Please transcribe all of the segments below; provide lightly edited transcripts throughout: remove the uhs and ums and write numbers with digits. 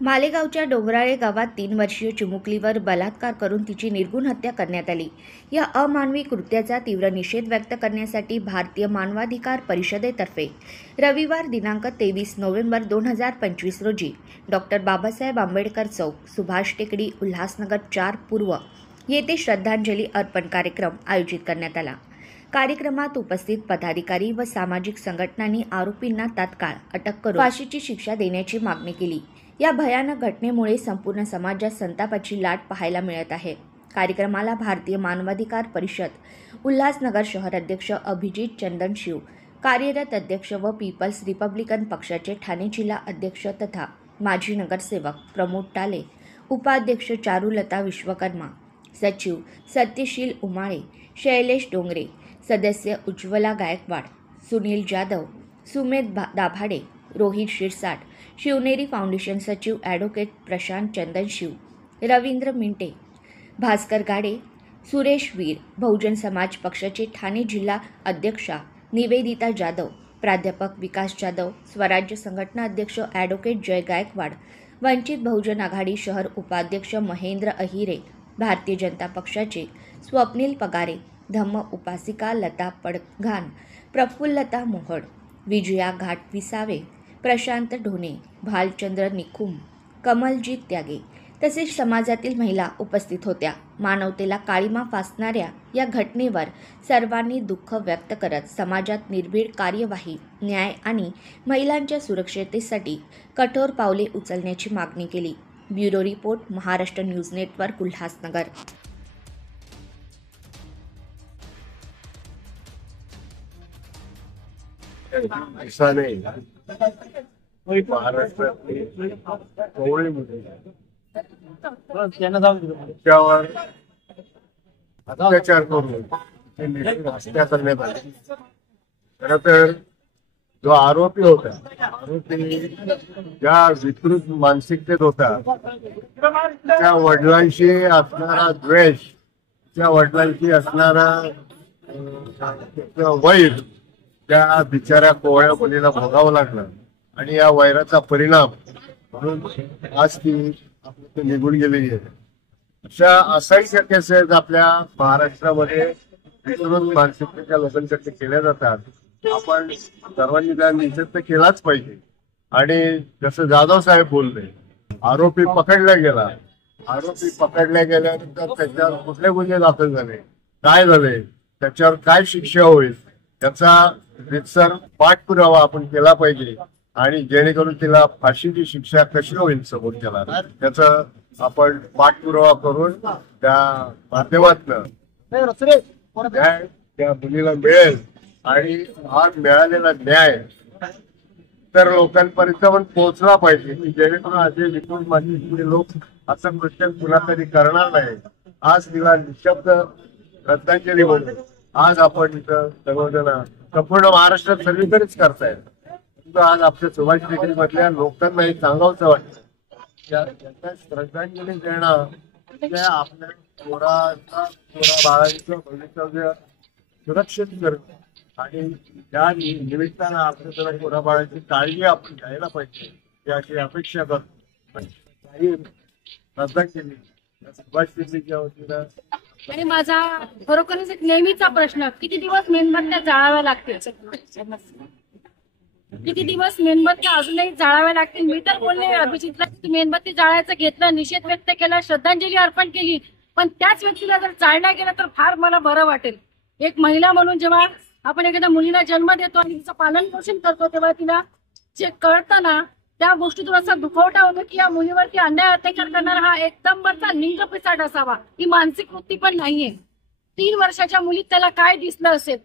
मालेगावच्या डोंगराळे गावात 3 वर्षीय चिमुकलीवर बलात्कार करून तिची निर्घृण हत्या करण्यात आली। या अमानवी कृत्याचा तीव्र निषेध व्यक्त करण्यासाठी भारतीय मानवाधिकार परिषदेतर्फे रविवार दिनांक 23 नोव्हेंबर 2025 रोजी डॉ. बाबासाहेब आंबेडकर चौक, सुभाष टेकडी, उल्हासनगर 4 पूर्व येथे श्रद्धांजली अर्पण कार्यक्रम आयोजित करण्यात आला। कार्यक्रमात उपस्थित पदाधिकारी व सामाजिक संघटनांनी आरोपींना तात्काळ अटक करून फाशीची शिक्षा देण्याची मागणी केली। या भयानक घटनेमुळे संपूर्ण समाजात संतापाची लाट पाहायला मिळत आहे। कार्यक्रमाला भारतीय मानवाधिकार परिषद उल्हासनगर शहर अध्यक्ष अभिजित चंदनशिव, कार्यरत अध्यक्ष व पीपल्स रिपब्लिकन पक्षाचे ठाणे जिल्हा अध्यक्ष तथा माजी नगरसेवक प्रमोद टाले, उपाध्यक्ष चारुलता विश्वकर्मा, सचिव सत्यशील उमाळे, शैलेश डोंगरे, सदस्य उज्ज्वला गायकवाड, सुनील जाधव, सुमेध दाभाडे, रोहित शिरसाट, शिवनेरी फाउंडेशन सचिव ॲडव्होकेट प्रशांत चंदनशिव, रवींद्र मिंटे, भास्कर गाडे, सुरेश वीर, बहुजन समाज पक्षाचे ठाणे जिल्हा अध्यक्षा निवेदिता जाधव, प्राध्यापक विकास जाधव, स्वराज्य संघटना अध्यक्ष ॲडव्होकेट जय गायकवाड, वंचित बहुजन आघाडी शहर उपाध्यक्ष महेंद्र अहिरे, भारतीय जनता पक्षाचे स्वप्नील पगारे, धम्म उपासिका लता पडघान, प्रफुल्लता मोहड, विजया घाट विसावे, प्रशांत ढोणे, भालचंद्र निखुम, कमलजीत त्यागे तसेच समाजातील महिला उपस्थित होत्या। मानवतेला काळीमा फासणाऱ्या या घटनेवर सर्वांनी दुःख व्यक्त करत समाजात निर्भीड कार्यवाही, न्याय आणि महिलांच्या सुरक्षिततेसाठी कठोर पावले उचलण्याची मागणी केली। Bureau report, Maharashtra news network, Ulhasnagar. ऐसा नहीं महाराष्ट्रातली कोवळी मुली त्यावर अत्याचार करून हत्या करण्यात आली। खरं तर जो आरोपी होता, आरोपी ज्या विकृत मानसिकतेत होता, त्या वडिलांशी असणारा द्वेष, त्या वडिलांशी असणारा वैर त्या बिचाऱ्या कोवळ्या मुलीला भोगावं लागलं आणि या वैराचा परिणाम म्हणून आज ती निघून गेलेली आहे। अशा असंख्य केसेस आपल्या महाराष्ट्रामध्ये विकृत मानसिकतेच्या लोकांसाठी केल्या जातात। आपण सर्वांनी त्या निषेध तर केलाच पाहिजे। आणि जसं जाधव साहेब बोलले, आरोपी पकडला गेला, आरोपी पकडल्या गेल्यानंतर त्याच्यावर कुठले गुन्हे दाखल झाले, काय झाले, त्याच्यावर काय शिक्षा होईल, त्याचा रितसर पाठपुरावा आपण केला पाहिजे आणि जेणेकरून तिला फाशीची शिक्षा कशी होईल समोरच्याला त्याचा आपण पाठपुरावा करून त्या माध्यमातून त्या मुलीला मिळेल आणि हा मिळालेला न्याय तर लोकांपर्यंत पण पोहोचला पाहिजे की जेणेकरून असे विकृत मानसिकतेचे लोक असं कृत्य पुन्हा कधी करणार नाही। आज तिला निशब्द श्रद्धांजली म्हणून आज आपण इथं सर्वजण संपूर्ण महाराष्ट्रात सगळीकडेच करतायत। आज आपल्या सुभाष टेकडी मधल्या लोकांना हे सांगावंसं वाटतं, श्रद्धांजली देणं म्हणजे आपल्या पोरा बाळांचं भवितव्य सुरक्षित करणं आणि त्या निमित्तानं आपल्या जरा पोरा बाळांची काळजी आपण घ्यायला पाहिजे याची अपेक्षा करतो। श्रद्धांजली सुभाष टेकडीच्या वतीनं। आणि माझा खरोखरच एक नेहमीचा प्रश्न, किती दिवस मेणबत्त्या जाळाव्या लागतील, किती दिवस मेणबत्त्या अजूनही जाळाव्या लागतील। मी तर बोलले अभिजितला, मेणबत्ती जाळायचं घेतलं, निषेध व्यक्त केला, श्रद्धांजली अर्पण केली, पण त्याच व्यक्तीला जर जाळल्या गेलं तर फार मला बरं वाटेल। एक महिला म्हणून जेव्हा आपण एखाद्या मुलीला जन्म देतो आणि तिचं पालन पोषण करतो तेव्हा तिला जे कळतं ना, त्या गोष्टीतून असा दुखवटा होतो की या मुलीवरती अन्याय अत्याचार करणारा हा एकदमचा लिंग पिसाट असावा, ही मानसिक वृत्ती पण नाहीये। 3 वर्षाच्या मुलीत त्याला काय दिसलं असेल,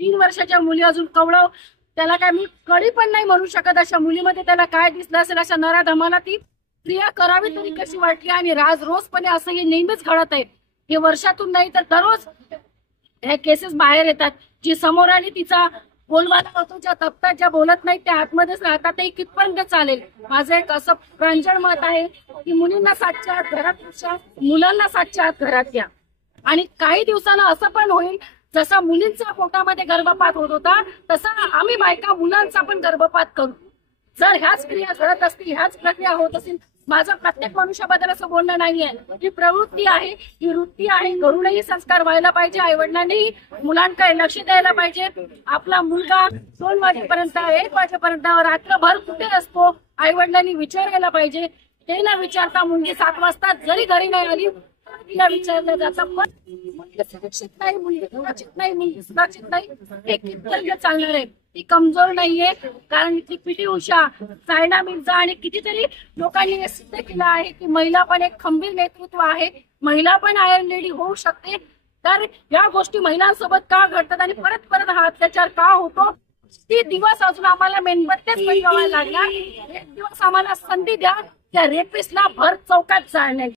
3 वर्षाच्या मुली अजून कवळव, त्याला काय मी कळी पण नाही म्हणू शकत, अशा मुलीमध्ये त्याला काय दिसलं असेल, अशा नराधमाला ती क्रिया करावी तरी कशी वाटली। आणि रोजपणे असं हे नेहमीच घडत आहे, हे वर्षातून नाही तर दररोज हे केसेस बाहेर येतात। जी समोर आली तिचा बोलवाला होतो, ज्या तप्तात ज्या बोलत नाही त्या आतमध्येच राहतात, ते कितपर्यंत चालेल। माझं एक असं प्रांजळ मत आहे की मुलींना 7च्या आत घरात, मुलांना 7च्या आत घरात घ्या। आणि काही दिवसांना असं पण होईल जसा मुलींचा पोटामध्ये गर्भपात होत होता तसा आम्ही बायका मुलांचा पण गर्भपात करू। जर ह्याच क्रिया घडत असतील, ह्याच प्रक्रिया होत असतील, माझं प्रत्येक मनुष्याबद्दल असं बोलणं नाहीये. ही प्रवृत्ती आहे, ही वृत्ती आहे. घरूनही संस्कार व्हायला पाहिजे. आई वडिलांनी मुलांकडे लक्ष द्यायला पाहिजे. आपला मुलगा 2 वाजेपर्यंत 1 वाजेपर्यंत रात्रभर कुठे असतो आई वडिलांनी विचारायला पाहिजे. ते न विचारता मुलगी 7 वाजता जरी घरी नाही आली तिला विचारलं जातं, पण मुलगी सुरक्षित नाही, मुलगी सुरक्षित नाही, मुलगी सुरक्षित नाही. हे किती चालणार आहे? ती कमजोर नाहीये, कारण ती पीटी उषा, सायना मिर्झा आणि कितीतरी लोकांनी हे सिद्ध केलं आहे की महिला पण एक खंबीर नेतृत्व आहे. महिला पण आयर्न लेडी होऊ शकते. तर या गोष्टी महिलांसोबत का घडतात आणि परत परत हा अत्याचार का होतो? ती दिवस अजून आम्हाला मेणबत्त्याच पेटवायला लागणार. एक दिवस आम्हाला संधी द्या त्या रेपिस्टला भर चौकात जाळण्याची.